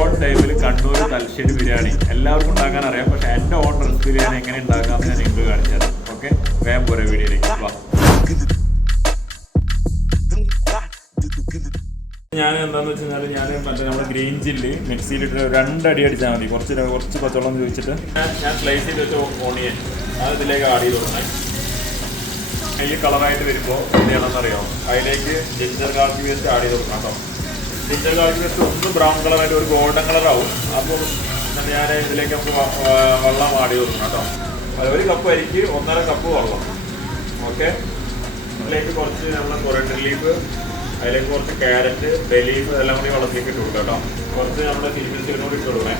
On ടൈമിൽ കണ്ണൂർ തലശ്ശേരി ബിരിയാണി എല്ലാവർക്കും ഉണ്ടാക്കാൻ അറിയാം. പക്ഷെ എൻ്റെ ഓൺ റെസിപ്പി ബിരിയാണി എങ്ങനെ ഉണ്ടാക്കാമെന്ന് ഞാൻ നിങ്ങൾക്ക് കാണിച്ചു തരാം. ഓക്കെ, വേഗം പോരെ വീഡിയോയിലേക്ക് വാ. ഞാൻ എന്താണെന്ന് വെച്ച് കഴിഞ്ഞാൽ ഞാൻ മറ്റേ നമ്മുടെ ഗ്രീൻ ചില്ലി മിക്സിയിലിട്ട് 2 അടി അടിച്ചാൽ മതി. കുറച്ച് പച്ചവെള്ളം എന്ന് ചോദിച്ചിട്ട് ഞാൻ സ്ലൈസ് ചെയ്ത് വെച്ച ഓണിയൻ അത് ഇതിലേക്ക് ആഡ് ചെയ്ത് കൊടുക്കണേ. ഈ കളറായിട്ട് വരുമ്പോൾ എന്ത് ചെയ്യണമെന്നറിയോ, അതിലേക്ക് ജിഞ്ചർ ഗാർലിക് പേസ്റ്റ് ആഡ് ചെയ്ത് കൊടുക്കണം കേട്ടോ. ജിഞ്ചർ ഗാർലിക് പേസ്റ്റ് ഒന്ന് ബ്രൗൺ കളറായിട്ട് ഒരു ഗോൾഡൻ കളറാവും. അപ്പോൾ ഞാൻ ഇതിലേക്ക് നമുക്ക് വെള്ളം ആഡ് ചെയ്ത് കൊടുക്കണം കേട്ടോ. അത് 1 കപ്പ് അരിക്ക് 1.5 കപ്പ് വെള്ളം. ഓക്കെ, അതിലേക്ക് കുറച്ച് നമ്മൾ കൊറിയൻഡർ ലീഫ്, അതിലേക്ക് കുറച്ച് ക്യാരറ്റ്, ബേ ലീഫ് എല്ലാം കൂടി വെള്ളത്തിലേക്ക് ഇട്ട് കൊടുക്കാം കേട്ടോ. കുറച്ച് നമ്മുടെ സിലിമിൻസിലും കൂടി ഇട്ട് കൊടുക്കണേ.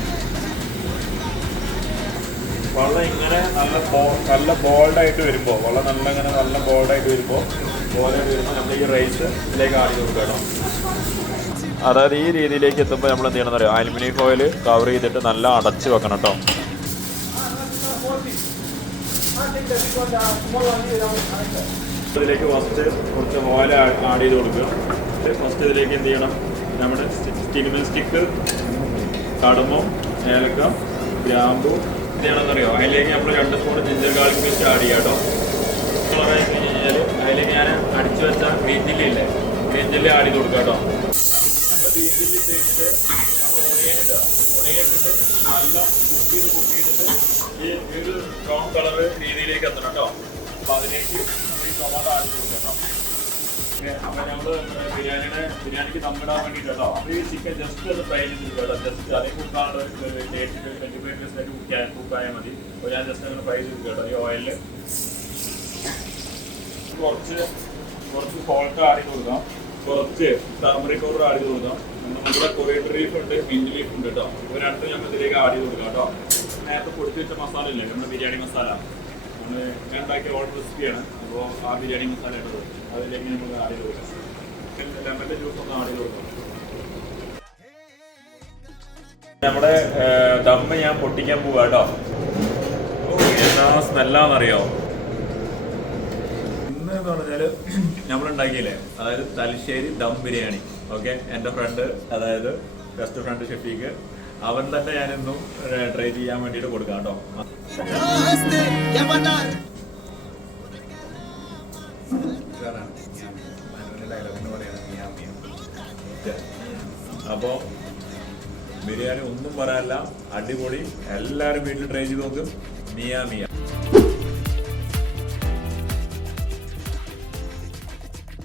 വെള്ളം ഇങ്ങനെ നല്ല ബോൾഡായിട്ട് വരുമ്പോൾ നല്ല ബോൾഡായിട്ട് വരുമ്പോൾ നമ്മൾ ഈ റൈസ് ഇതിലേക്ക് ആഡ് ചെയ്ത് കൊടുക്കാം കേട്ടോ. അതായത് ഈ രീതിയിലേക്ക് എത്തുമ്പോൾ നമ്മൾ എന്ത് ചെയ്യണമെന്ന് അറിയാം, അലുമിനിയം ഫോയിൽ കവർ ചെയ്തിട്ട് നല്ല അടച്ച് വെക്കണം കേട്ടോ. ഇതിലേക്ക് ഫസ്റ്റ് കുറച്ച് ഓയിൽ ആഡ് ചെയ്ത് കൊടുക്കുക. ഫസ്റ്റ് ഇതിലേക്ക് എന്ത് ചെയ്യണം, നമ്മുടെ സിനിമൻ സ്റ്റിക്ക്, കടമം, ഏലക്ക, ഗ്രാമ്പു എന്ത് ചെയ്യണമെന്നറിയോ, അതിലേക്ക് നമ്മൾ 2 spoon ginger garlic paste add ചെയ്യാം കേട്ടോ. കളറായി കഴിഞ്ഞാൽ അതിലേക്ക് ഞാൻ അടിച്ചു വെച്ച ഗ്രീൻ ചില്ലി ഇല്ലേ, ഗ്രീൻ ചില്ലി ആഡ് ചെയ്ത് കൊടുക്കാം കേട്ടോ. നമ്മൾ ഗ്രീൻ ചില്ലി ഇട്ട് കഴിഞ്ഞിട്ട് നമ്മൾ ഓണിയൻ ഇടുക. ഓണിയൻ ഇട്ടിട്ട് നല്ല കുക്ക് ചെയ്തിട്ട് ഈ ഒരു ബ്രൗൺ കളർ രീതിയിലേക്ക് എത്തണം കേട്ടോ. അപ്പോൾ അതിലേക്ക് ടൊമാറ്റോ ആഡ് ചെയ്ത് കൊടുക്കാം കേട്ടോ. അപ്പോൾ നമ്മൾ ബിരിയാണിക്ക് ദമ്മിടാൻ വേണ്ടിയിട്ട് കേട്ടോ. അപ്പോൾ ഈ ചിക്കൻ ജസ്റ്റ് ഒന്ന് ഫ്രൈ ചെയ്തിട്ട് കേട്ടോ. ജസ്റ്റ് അതേ കുക്കാനുള്ള 25 കുക്കായാൽ മതി. അപ്പോൾ ഞാൻ ജസ്റ്റ് അങ്ങനെ ഫ്രൈ ചെയ്ത് കേട്ടോ. ഈ ഓയിലിൽ കുറച്ച് സോൾട്ട് ആഡ് ചെയ്ത് കൊടുക്കാം, കുറച്ച് ടർമറിക് പൗഡർ ആഡ് ചെയ്ത് കൊടുക്കാം. നമ്മുടെ കൊറിയൻഡർ ലീഫ് ഉണ്ട്, മിന്റ് ലീഫ് ഉണ്ട് കേട്ടോ. ഇവ രണ്ടും നമ്മൾ ഇതിലേക്ക് ആഡ് ചെയ്ത് കൊടുക്കാം കേട്ടോ. നേരത്തെ പൊടിച്ച് വെച്ച മസാല ഇല്ലേ, നമ്മുടെ ബിരിയാണി മസാല, ഞാൻ ഉണ്ടാക്കിയ ഓൾഡ് റെസിപ്പിയാണ്. അപ്പോൾ ആ ബിരിയാണി മസാല ഇട്ടത് അതിലേക്ക് നമ്മൾ ആഡ് ചെയ്ത് കൊടുക്കാം. ലെമൻ്റെ ജ്യൂസ് ഒന്ന് ആഡ് ചെയ്ത് കൊടുക്കാം. നമ്മുടെ ദമ്മ് ഞാൻ പൊട്ടിക്കാൻ പോവാ കേട്ടോ. എന്നാ സ്മെല്ലാന്നറിയോ, ഇന്ന് പറഞ്ഞാൽ നമ്മളുണ്ടാക്കിയില്ലേ, അതായത് തലശ്ശേരി ദം ബിരിയാണി. ഓക്കെ, എൻ്റെ ഫ്രണ്ട്, അതായത് ബെസ്റ്റ് ഫ്രണ്ട് ഷെഫീക്ക്, അവൻ തന്നെ ഞാനെന്നും ട്രൈ ചെയ്യാൻ വേണ്ടിയിട്ട് കൊടുക്കാം കേട്ടോ. അപ്പോൾ ബിരിയാണി ഒന്നും പറയാനില്ല, അടിപൊളി. എല്ലാവരും വീട്ടിൽ ട്രൈ ചെയ്ത് നോക്കും. മിയ മിയ.